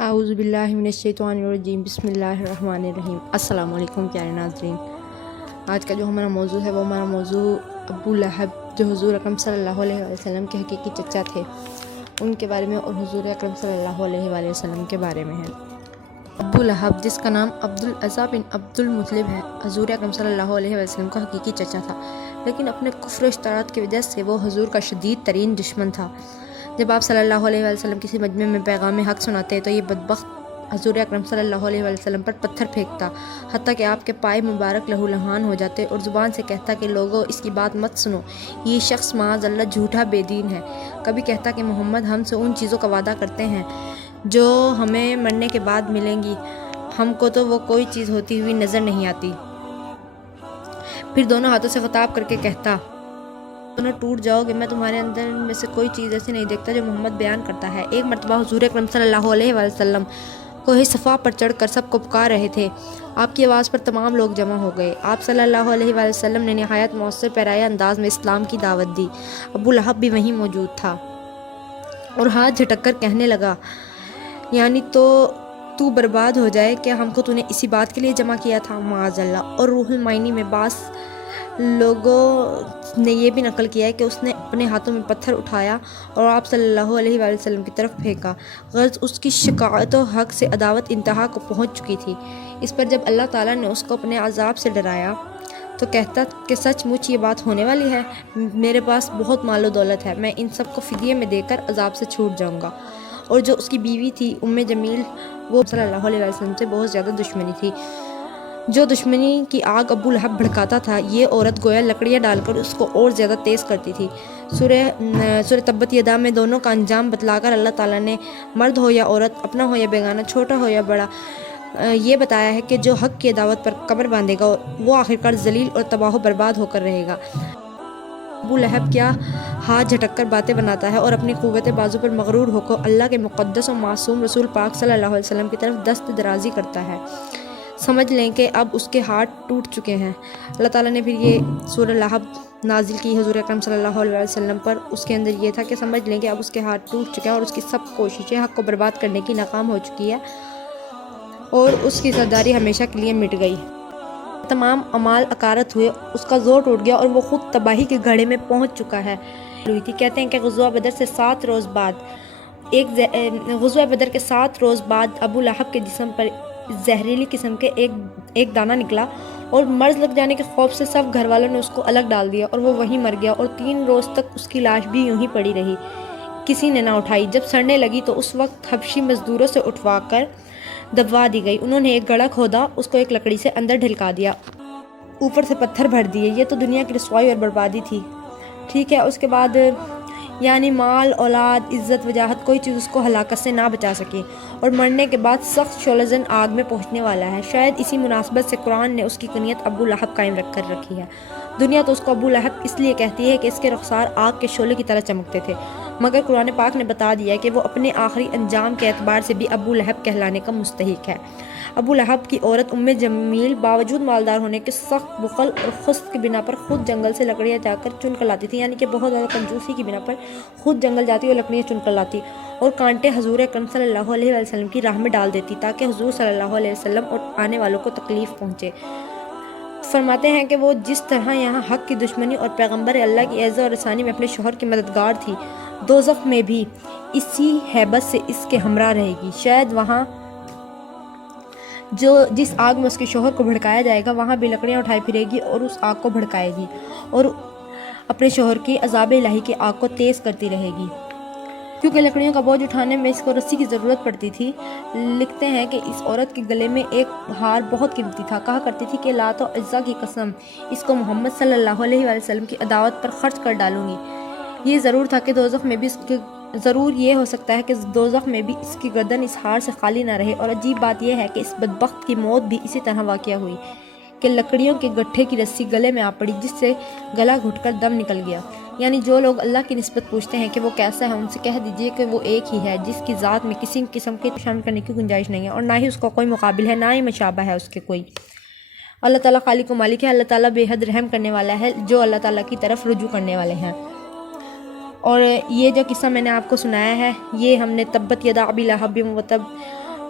اعوذ باللہ من الشیطان الرجیم، بسم اللہ الرحمن الرحیم۔ السلام علیکم پیارے ناظرین، آج کا جو ہمارا موضوع ہے وہ ہمارا موضوع ابو لہب جو حضور اکرم صلی اللہ علیہ وسلم کے حقیقی چچا تھے ان کے بارے میں اور حضور اکرم صلی اللہ علیہ وآلہ وسلم کے بارے میں ہے۔ ابو لہب جس کا نام عبدالعزیٰ بن عبد المطلب ہے، حضور اکرم صلی اللہ علیہ وسلم کا حقیقی چچا تھا، لیکن اپنے کفر و اشتراط کی وجہ سے وہ حضور کا شدید ترین دشمن تھا۔ جب آپ صلی اللہ علیہ وسلم کسی مجمع میں پیغام حق سناتے تو یہ بدبخت حضور اکرم صلی اللہ علیہ وسلم پر پتھر پھینکتا، حتیٰ کہ آپ کے پائے مبارک لہو لہان ہو جاتے اور زبان سے کہتا کہ لوگوں اس کی بات مت سنو، یہ شخص معاذ اللہ جھوٹا بے دین ہے۔ کبھی کہتا کہ محمد ہم سے ان چیزوں کا وعدہ کرتے ہیں جو ہمیں مرنے کے بعد ملیں گی، ہم کو تو وہ کوئی چیز ہوتی ہوئی نظر نہیں آتی۔ پھر دونوں ہاتھوں سے خطاب کر کے کہتا، دونوں ٹوٹ جاؤ گے، میں تمہارے اندر میں سے کوئی چیز ایسی نہیں دیکھتا جو محمد بیان کرتا ہے۔ ایک مرتبہ حضور اکرم صلی اللہ علیہ وسلم کوہ صفا پر چڑھ کر سب کو پکار رہے تھے، آپ کی آواز پر تمام لوگ جمع ہو گئے۔ آپ صلی اللہ علیہ وسلم نے نہایت مؤثر پیرایہ انداز میں اسلام کی دعوت دی۔ ابو لہب بھی وہیں موجود تھا اور ہاتھ جھٹک کر کہنے لگا، یعنی تو برباد ہو جائے، کیا ہم کو تو نے اسی بات کے لیے جمع کیا تھا؟ معاذ اللہ۔ اور روح المعانی میں بعض لوگوں نے یہ بھی نقل کیا ہے کہ اس نے اپنے ہاتھوں میں پتھر اٹھایا اور آپ صلی اللہ علیہ وآلہ وسلم کی طرف پھینکا۔ غرض اس کی شکایت و حق سے عداوت انتہا کو پہنچ چکی تھی۔ اس پر جب اللہ تعالیٰ نے اس کو اپنے عذاب سے ڈرایا تو کہتا کہ سچ مچ یہ بات ہونے والی ہے، میرے پاس بہت مال و دولت ہے، میں ان سب کو فدیے میں دے کر عذاب سے چھوٹ جاؤں گا۔ اور جو اس کی بیوی تھی جمیل، وہ صلی اللہ علیہ وسلم سے بہت زیادہ دشمنی تھی۔ جو دشمنی کی آگ ابو لہب بھڑکاتا تھا، یہ عورت گویا لکڑیاں ڈال کر اس کو اور زیادہ تیز کرتی تھی۔ سورہ تبت یدا میں دونوں کا انجام بتلا کر اللہ تعالیٰ نے مرد ہو یا عورت، اپنا ہو یا بیگانہ، چھوٹا ہو یا بڑا، یہ بتایا ہے کہ جو حق کی دعوت پر کمر باندھے گا وہ آخرکار ذلیل اور تباہ و برباد ہو کر رہے گا۔ ابو لہب کیا ہاتھ جھٹک کر باتیں بناتا ہے اور اپنی قوت بازو پر مغرور ہو کر اللہ کے مقدس و معصوم رسول پاک صلی اللہ علیہ وسلم کی طرف دست درازی کرتا ہے۔ سمجھ لیں کہ اب اس کے ہاتھ ٹوٹ چکے ہیں۔ اللہ تعالیٰ نے پھر یہ سورہ لہب نازل کی حضور اکرم صلی اللہ علیہ وسلم پر۔ اس کے اندر یہ تھا کہ سمجھ لیں کہ اب اس کے ہاتھ ٹوٹ چکے ہیں اور اس کی سب کوششیں حق کو برباد کرنے کی ناکام ہو چکی ہے اور اس کی سرداری ہمیشہ کے لیے مٹ گئی۔ تمام اعمال اکارت ہوئے، اس کا زور ٹوٹ گیا اور وہ خود تباہی کے گھڑے میں پہنچ چکا ہے۔ کہتے ہیں کہ غزوہ بدر کے 7 روز بعد ابو لہب کے جسم پر زہریلی قسم کے ایک دانہ نکلا اور مرض لگ جانے کے خوف سے سب گھر والوں نے اس کو الگ ڈال دیا اور وہ وہیں مر گیا، اور 3 روز تک اس کی لاش بھی یوں ہی پڑی رہی، کسی نے نہ اٹھائی۔ جب سڑنے لگی تو اس وقت حبشی مزدوروں سے اٹھوا کر دبوا دی گئی۔ انہوں نے ایک گڑھا کھودا، اس کو ایک لکڑی سے اندر ڈھلکا دیا، اوپر سے پتھر بھر دیے۔ یہ تو دنیا کی رسوائی اور بربادی تھی، ٹھیک ہے۔ اس کے بعد یعنی مال، اولاد، عزت، وجاہت، کوئی چیز اس کو ہلاکت سے نہ بچا سکے، اور مرنے کے بعد سخت شعلہ آگ میں پہنچنے والا ہے۔ شاید اسی مناسبت سے قرآن نے اس کی کنیت ابو لہب قائم کر رکھی ہے۔ دنیا تو اس کو ابو لہب اس لیے کہتی ہے کہ اس کے رخسار آگ کے شعلے کی طرح چمکتے تھے، مگر قرآن پاک نے بتا دیا کہ وہ اپنے آخری انجام کے اعتبار سے بھی ابو لہب کہلانے کا مستحق ہے۔ ابو لہب کی عورت جمیل باوجود مالدار ہونے کے سخت بخل اور خست کی بنا پر خود جنگل سے لکڑیاں جا کر چن کر لاتی تھی، یعنی کہ بہت زیادہ کنجوسی کی بنا پر خود جنگل جاتی اور لکڑیاں چن کر لاتی اور کانٹے حضور اکرم صلی اللہ علیہ وسلم کی راہ میں ڈال دیتی تاکہ حضور صلی اللہ علیہ وسلم اور آنے والوں کو تکلیف پہنچے۔ فرماتے ہیں کہ وہ جس طرح یہاں حق کی دشمنی اور پیغمبر اللہ کی عزت اور رسانی میں اپنے شوہر کی مددگار تھی، دوزخ میں بھی اسی ہیبت سے اس کے ہمراہ رہے گی۔ شاید وہاں جس آگ میں اس کے شوہر کو بھڑکایا جائے گا، وہاں بھی لکڑیاں اٹھائی پھرے گی اور اس آگ کو بھڑکائے گی اور اپنے شوہر کی عذاب الہی کی آگ کو تیز کرتی رہے گی، کیونکہ لکڑیوں کا بوجھ اٹھانے میں اس کو رسی کی ضرورت پڑتی تھی۔ لکھتے ہیں کہ اس عورت کے گلے میں ایک ہار بہت قیمتی تھا، کہا کرتی تھی کہ لات و عزا کی قسم، اس کو محمد صلی اللہ علیہ وسلم کی عداوت پر خرچ کر ڈالوں گی۔ یہ ضرور تھا کہ ضرور یہ ہو سکتا ہے کہ دوزخ میں بھی اس کی گردن اس ہار سے خالی نہ رہے، اور عجیب بات یہ ہے کہ اس بدبخت کی موت بھی اسی طرح واقع ہوئی کہ لکڑیوں کے گٹھے کی رسی گلے میں آ پڑی، جس سے گلا گھٹ کر دم نکل گیا۔ یعنی جو لوگ اللہ کی نسبت پوچھتے ہیں کہ وہ کیسا ہے، ان سے کہہ دیجئے کہ وہ ایک ہی ہے جس کی ذات میں کسی قسم کی شامل کرنے کی گنجائش نہیں ہے، اور نہ ہی اس کا کوئی مقابل ہے، نہ ہی مشابہ ہے اس کے کوئی۔ اللہ تعالیٰ خالق و مالک ہے، اللہ تعالیٰ بے حد رحم کرنے والا ہے جو اللہ تعالیٰ کی طرف رجوع کرنے والے ہیں۔ اور یہ جو قصہ میں نے آپ کو سنایا ہے، یہ ہم نے تبت یدا ابی لہب و تب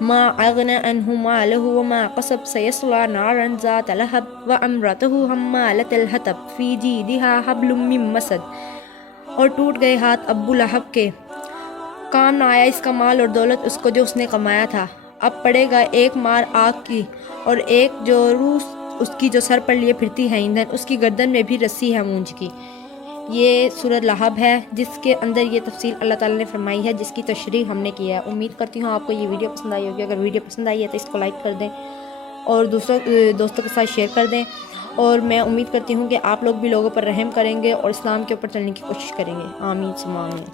ما اغنى عنه ماله وما قصب سيصلى نارا ذات لهب وامرأته حمالة الحطب في جيدها حبل من مسد۔ اور ٹوٹ گئے ہاتھ ابو لہب کے، کام نہ آیا اس کا مال اور دولت اس کو جو اس نے کمایا تھا۔ اب پڑے گا ایک مار آگ کی اور ایک جو روس اس کی جو سر پر لیے پھرتی ہے ایندھن، اس کی گردن میں بھی رسی ہے مونج کی۔ یہ سورۃ لہب ہے جس کے اندر یہ تفصیل اللہ تعالیٰ نے فرمائی ہے، جس کی تشریح ہم نے کی ہے۔ امید کرتی ہوں آپ کو یہ ویڈیو پسند آئی ہوگی۔ اگر ویڈیو پسند آئی ہے تو اس کو لائک کر دیں اور دوستوں کے ساتھ شیئر کر دیں، اور میں امید کرتی ہوں کہ آپ لوگ بھی لوگوں پر رحم کریں گے اور اسلام کے اوپر چلنے کی کوشش کریں گے۔ آمین ثم آمین۔